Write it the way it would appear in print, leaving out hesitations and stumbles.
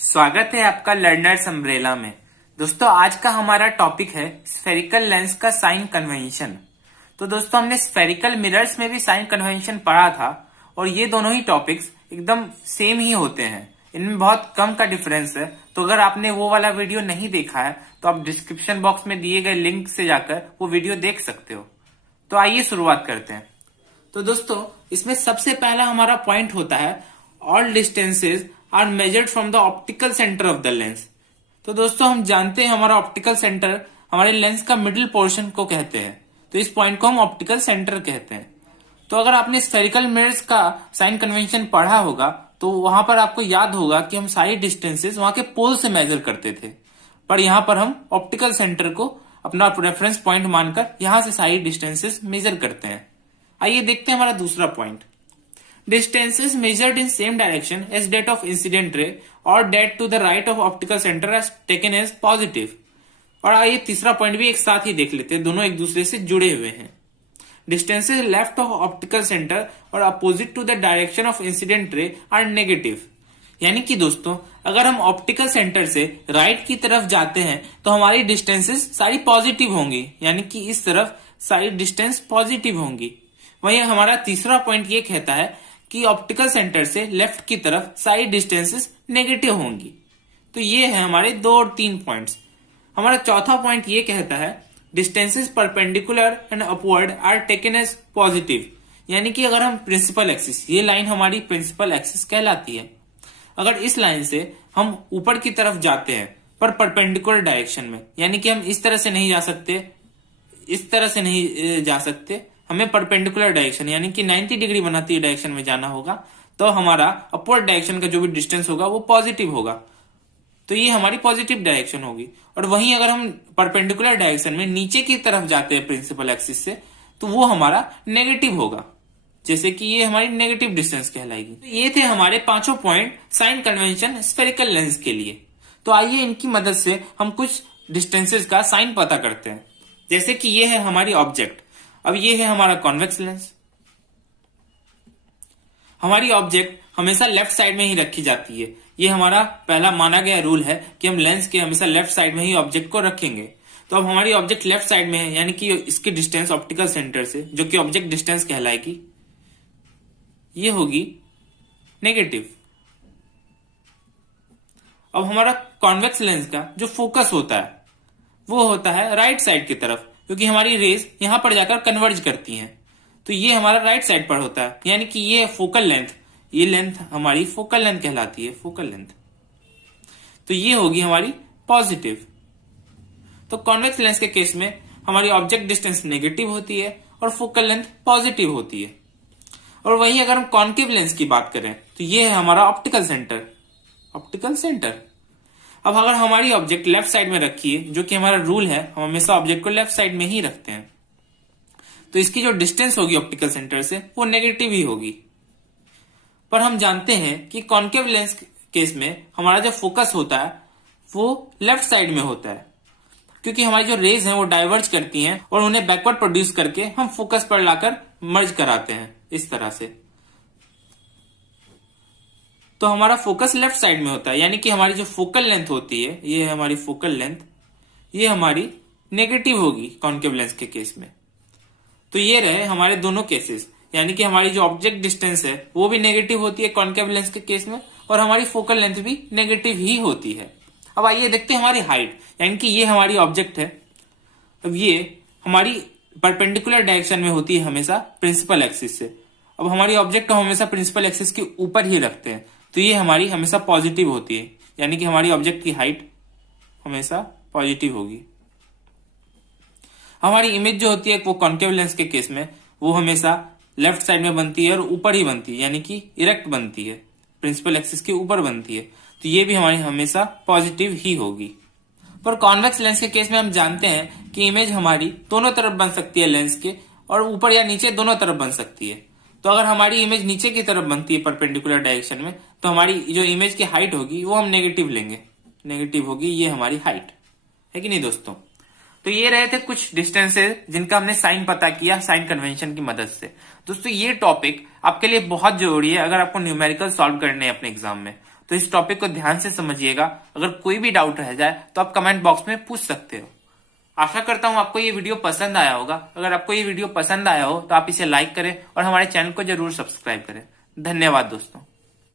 स्वागत है आपका लर्नर्स अम्ब्रेला में। दोस्तों आज का हमारा टॉपिक है स्फेरिकल लेंस का साइन कन्वेंशन। तो दोस्तों हमने स्फेरिकल मिरर्स में भी साइन कन्वेंशन पढ़ा था और ये दोनों ही टॉपिक्स एकदम सेम ही होते हैं, इनमें बहुत कम का डिफरेंस है। तो अगर आपने वो वाला वीडियो नहीं देखा है तो आप डिस्क्रिप्शन बॉक्स में दिए गए लिंक से जाकर वो वीडियो देख सकते हो। तो आइए शुरुआत करते हैं। तो दोस्तों इसमें सबसे पहला हमारा पॉइंट होता है all distances are measured from the optical centre of the lens. तो दोस्तों हम जानते हैं हमारा ऑप्टिकल सेंटर हमारे लेंस का मिडिल पोर्शन को कहते हैं, तो इस पॉइंट को हम ऑप्टिकल सेंटर कहते हैं। तो अगर आपने स्फेरिकल मिरर्स का साइन कन्वेंशन पढ़ा होगा तो वहां पर आपको याद होगा कि हम सारी डिस्टेंसेस वहां के पोल से मेजर करते थे, पर यहां पर हम ऑप्टिकल सेंटर को अपना रेफरेंस पॉइंट मानकर यहां से सारी डिस्टेंसेस मेजर करते हैं। आइए देखते हैं हमारा दूसरा point. Distances measured in same direction as that of incident ray or that to the right of optical center as taken as positive। और आइए तीसरा पॉइंट भी एक साथ ही देख लेते हैं, दोनों एक दूसरे से जुड़े हुए हैं। Distances left of optical center और opposite to the direction of incident ray are negative। यानी कि दोस्तों अगर हम ऑप्टिकल सेंटर से राइट की तरफ जाते हैं तो हमारी डिस्टेंसेस सारी पॉजिटिव होंगी, यानी कि इस तरफ सारी डिस्टेंस पॉजिटिव होंगी। वहीं हमारा तीसरा पॉइंट ये कहता है कि ऑप्टिकल सेंटर से लेफ्ट की तरफ सारी डिस्टेंसेस नेगेटिव होंगी। तो ये है हमारे 2 और 3 पॉइंट्स। हमारा चौथा पॉइंट ये कहता है distances perpendicular and upward are taken as positive. यानी कि अगर हम प्रिंसिपल एक्सिस, ये लाइन हमारी प्रिंसिपल एक्सिस कहलाती है, अगर इस लाइन से हम ऊपर की तरफ जाते हैं पर परपेंडिकुलर डायरेक्शन में, यानी कि हम इस तरह से नहीं जा सकते, इस तरह से नहीं जा सकते, हमें परपेंडिकुलर डायरेक्शन यानी कि 90 डिग्री बनाती है डायरेक्शन में जाना होगा, तो हमारा अपवर्ड डायरेक्शन का जो भी डिस्टेंस होगा वो पॉजिटिव होगा। तो ये हमारी पॉजिटिव डायरेक्शन होगी। और वहीं अगर हम परपेंडिकुलर डायरेक्शन में नीचे की तरफ जाते हैं प्रिंसिपल एक्सिस से, तो वो हमारा नेगेटिव होगा, जैसे कि ये हमारी नेगेटिव डिस्टेंस कहलाएगी। तो ये थे हमारे 5 point sign convention spherical lens के लिए। तो आइए इनकी मदद से हम कुछ डिस्टेंसेस का साइन पता करते हैं। जैसे कि ये है हमारी ऑब्जेक्ट, अब ये है हमारा कॉन्वेक्स लेंस। हमारी ऑब्जेक्ट हमेशा लेफ्ट साइड में ही रखी जाती है, ये हमारा पहला माना गया रूल है कि हम लेंस के हमेशा लेफ्ट साइड में ही ऑब्जेक्ट को रखेंगे। तो अब हमारी ऑब्जेक्ट लेफ्ट साइड में है, यानी कि इसकी डिस्टेंस ऑप्टिकल सेंटर से, जो कि ऑब्जेक्ट डिस्टेंस कहलाएगी, ये होगी नेगेटिव। अब हमारा कॉन्वेक्स लेंस का जो फोकस होता है वो होता है राइट साइड की तरफ, क्योंकि हमारी रेज यहां पर जाकर कन्वर्ज करती हैं। तो ये हमारा राइट साइड पर होता है, यानी कि ये फोकल लेंथ, ये लेंथ हमारी फोकल लेंथ कहलाती है, फोकल लेंथ। तो ये होगी हमारी पॉजिटिव। तो कॉन्वेक्स लेंस के केस में हमारी ऑब्जेक्ट डिस्टेंस नेगेटिव होती है और फोकल लेंथ पॉजिटिव होती है। और वहीं अगर हम कॉन्केव लेंस की बात करें तो ये है हमारा ऑप्टिकल सेंटर, ऑप्टिकल सेंटर। अब अगर हमारी ऑब्जेक्ट लेफ्ट साइड में रखी है, जो कि हमारा रूल है, हम हमेशा ऑब्जेक्ट को लेफ्ट साइड में ही रखते हैं, तो इसकी जो डिस्टेंस होगी ऑप्टिकल सेंटर से वो नेगेटिव ही होगी। पर हम जानते हैं कि कॉन्केव लेंस केस में हमारा जो फोकस होता है वो लेफ्ट साइड में होता है, क्योंकि हमारी जो रेज हैं वो डाइवर्ज करती हैं और उन्हें बैकवर्ड प्रोड्यूस करके हम फोकस पर लाकर मर्ज कराते हैं इस तरह से। तो हमारा फोकस लेफ्ट साइड में होता है, यानी कि हमारी जो फोकल लेंथ होती है, ये है हमारी फोकल लेंथ, ये हमारी नेगेटिव होगी कॉन्केव लेंस के केस में। तो ये रहे हमारे दोनों केसेस, यानी कि हमारी जो ऑब्जेक्ट डिस्टेंस है वो भी नेगेटिव होती है कॉन्केव लेंस के केस में, और हमारी फोकल लेंथ भी नेगेटिव ही होती है। अब आइए देखते हैं हमारी हाइट, यानी कि ये हमारी ऑब्जेक्ट है। अब ये हमारी परपेंडिकुलर डायरेक्शन में होती है हमेशा प्रिंसिपल एक्सिस से। अब हमारी ऑब्जेक्ट को हमेशा प्रिंसिपल एक्सिस के ऊपर ही रखते हैं, तो ये हमारी हमेशा पॉजिटिव होती है, यानी कि हमारी ऑब्जेक्ट की हाइट हमेशा पॉजिटिव होगी। हमारी इमेज जो होती है वो कॉन्केव लेंस के केस में वो हमेशा लेफ्ट साइड में बनती है और ऊपर ही बनती है, यानी कि इरेक्ट बनती है, प्रिंसिपल एक्सिस के ऊपर बनती है, तो ये भी हमारी हमेशा पॉजिटिव ही होगी। पर कॉन्वेक्स लेंस के केस में हम जानते हैं कि इमेज हमारी दोनों तरफ बन सकती है लेंस के, और ऊपर या नीचे दोनों तरफ बन सकती है। तो अगर हमारी इमेज नीचे की तरफ बनती है परपेंडिकुलर डायरेक्शन में, तो हमारी जो इमेज की हाइट होगी वो हम नेगेटिव लेंगे, नेगेटिव होगी, ये हमारी हाइट है कि नहीं दोस्तों। तो ये रहे थे कुछ डिस्टेंसेस जिनका हमने साइन पता किया साइन कन्वेंशन की मदद से। दोस्तों ये टॉपिक आपके लिए बहुत जरूरी है अगर आपको न्यूमेरिकल सॉल्व करने हैं अपने एग्जाम में। तो इस टॉपिक को ध्यान से समझिएगा। अगर कोई भी डाउट रह जाए तो आप कमेंट बॉक्स में पूछ सकते हो। आशा करता हूं आपको ये वीडियो पसंद आया होगा। अगर आपको ये वीडियो पसंद आया हो तो आप इसे लाइक करें और हमारे चैनल को जरूर सब्सक्राइब करें। धन्यवाद दोस्तों।